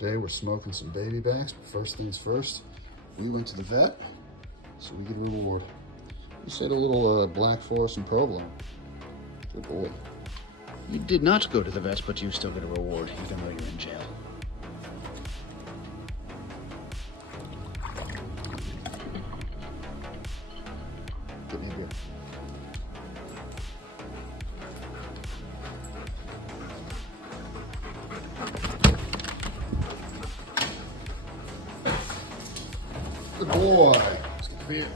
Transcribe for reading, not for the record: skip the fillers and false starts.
Today we're smoking some baby backs, but first things first, we went to the vet, so we get a reward. You said a little Black Forest and provolone. Good boy. You did not go to the vet, but you still get a reward, even though you're in jail. Get me a beer. Good boy. Let's get the beer.